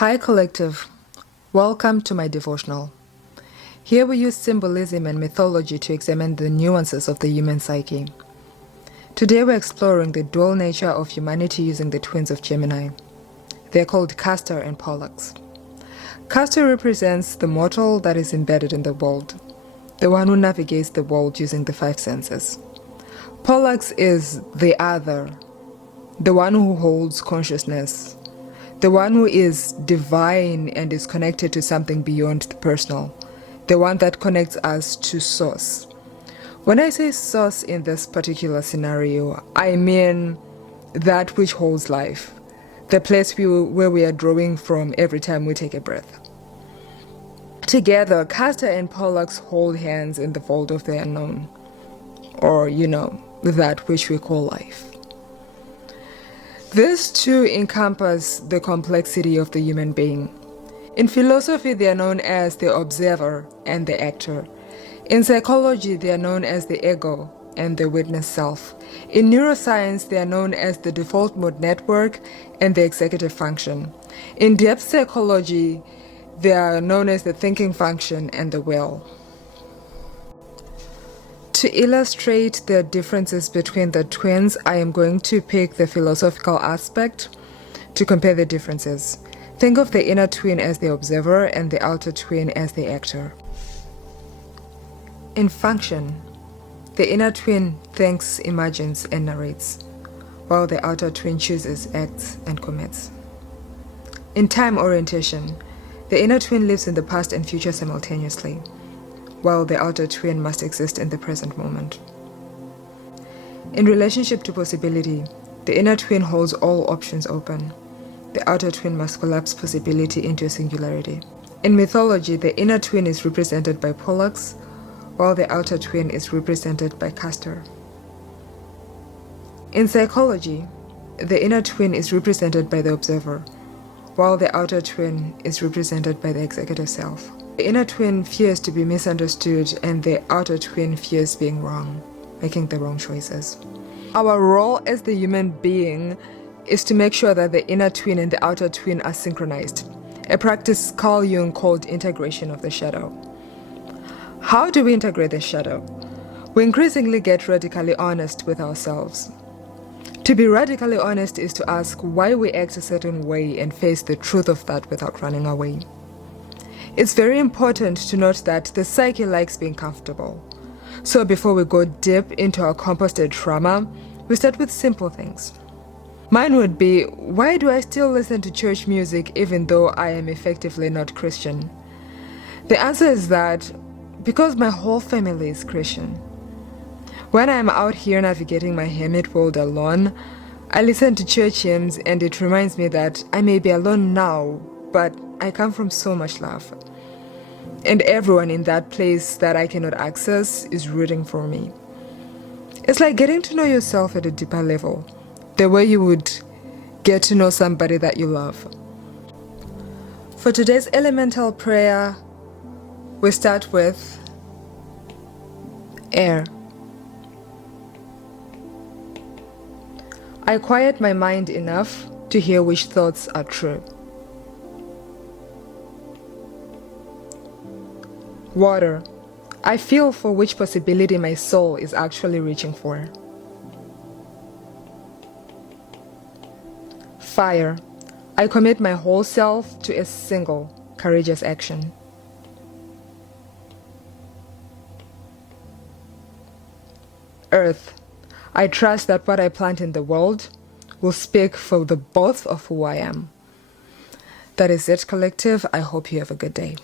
Hi Collective, welcome to my devotional. Here we use symbolism and mythology to examine the nuances of the human psyche. Today we're exploring the dual nature of humanity using the twins of Gemini. They're called Castor and Pollux. Castor represents the mortal that is embedded in the world, the one who navigates the world using the five senses. Pollux is the other, the one who holds consciousness, the one who is divine and is connected to something beyond the personal, the one that connects us to source. When I say source in this particular scenario, I mean that which holds life, the place where we are drawing from every time we take a breath. Together, Castor and Pollux hold hands in the vault of the unknown, or, that which we call life. These two encompass the complexity of the human being. In philosophy, they are known as the observer and the actor. In psychology, they are known as the ego and the witness self. In neuroscience, they are known as the default mode network and the executive function. In depth psychology, they are known as the thinking function and the will. To illustrate the differences between the twins, I am going to pick the philosophical aspect to compare the differences. Think of the inner twin as the observer and the outer twin as the actor. In function, the inner twin thinks, imagines, and narrates, while the outer twin chooses, acts, and commits. In time orientation, the inner twin lives in the past and future simultaneously, while the outer twin must exist in the present moment. In relationship to possibility, the inner twin holds all options open. The outer twin must collapse possibility into a singularity. In mythology, the inner twin is represented by Pollux, while the outer twin is represented by Castor. In psychology, the inner twin is represented by the observer, while the outer twin is represented by the executive self. The inner twin fears to be misunderstood and the outer twin fears being wrong, making the wrong choices. Our role as the human being is to make sure that the inner twin and the outer twin are synchronized, a practice Carl Jung called integration of the shadow. How do we integrate the shadow? We increasingly get radically honest with ourselves. To be radically honest is to ask why we act a certain way and face the truth of that without running away. It's very important to note that the psyche likes being comfortable. So before we go deep into our composted trauma, we start with simple things. Mine would be, why do I still listen to church music even though I am effectively not Christian? The answer is that because my whole family is Christian. When I'm out here navigating my hermit world alone, I listen to church hymns and it reminds me that I may be alone now, but I come from so much love. And everyone in that place that I cannot access is rooting for me. It's like getting to know yourself at a deeper level, the way you would get to know somebody that you love. For today's elemental prayer, we start with air. I quiet my mind enough to hear which thoughts are true. Water. I feel for which possibility my soul is actually reaching for. Fire. I commit my whole self to a single, courageous action. Earth. I trust that what I plant in the world will speak for the both of who I am. That is it, Collective. I hope you have a good day.